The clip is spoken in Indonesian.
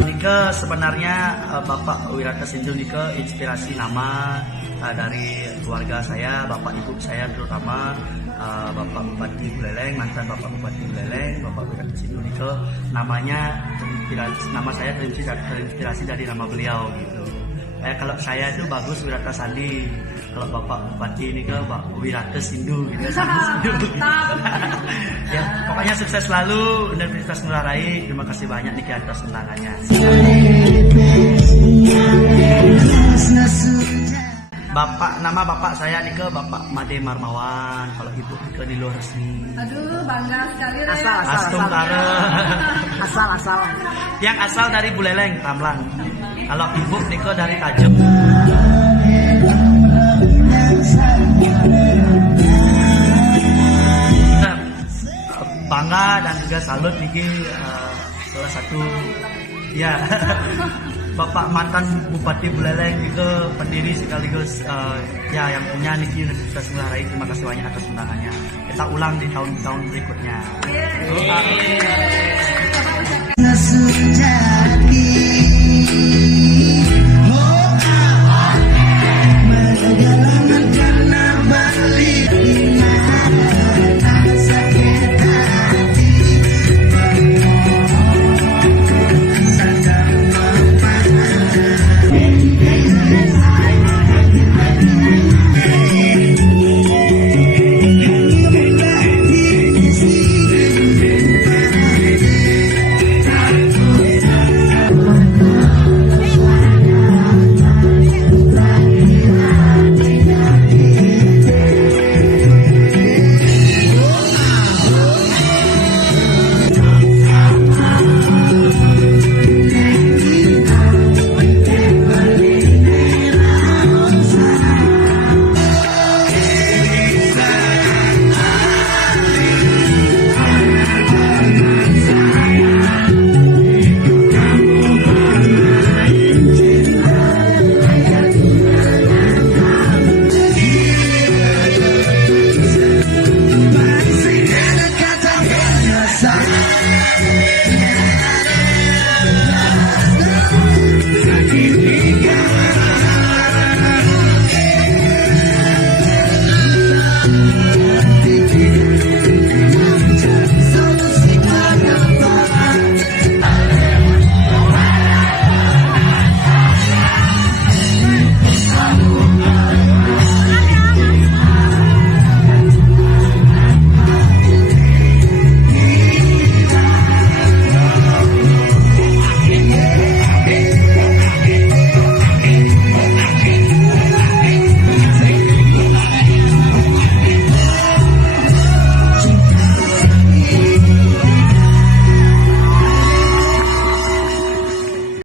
Nike sebenarnya Bapak Wirata Sindu Nike inspirasi nama dari keluarga saya, bapak ibu saya terutama Bapak Bupati Buleleng, mantan Bapak Bupati Buleleng, Bapak Wirata Sindu Nike. Namanya nama saya terinspirasi dari nama beliau gitu. Kalau saya itu bagus Wirata Sandi, kalau Bapak Bupati ini ke Wirata Sindu gitu. Ya, pokoknya sukses selalu Universitas Ngurah Rai. Terima kasih banyak Niki atas undangannya. Nama bapak saya Nike Bapak Made Marmawan, kalau ibu Nike Nilo Resmi. Aduh, bangga sekali. Asal. Yang asal dari Buleleng, Tamlang. Kalau ibu Nike dari Tajem. Bangga dan juga salut Niki salah satu ya Bapak mantan Bupati Buleleng juga pendiri sekaligus ya yang punya Niki Universitas Ngurah Rai. Terima kasih banyak atas undangannya. Kita ulang di tahun-tahun berikutnya.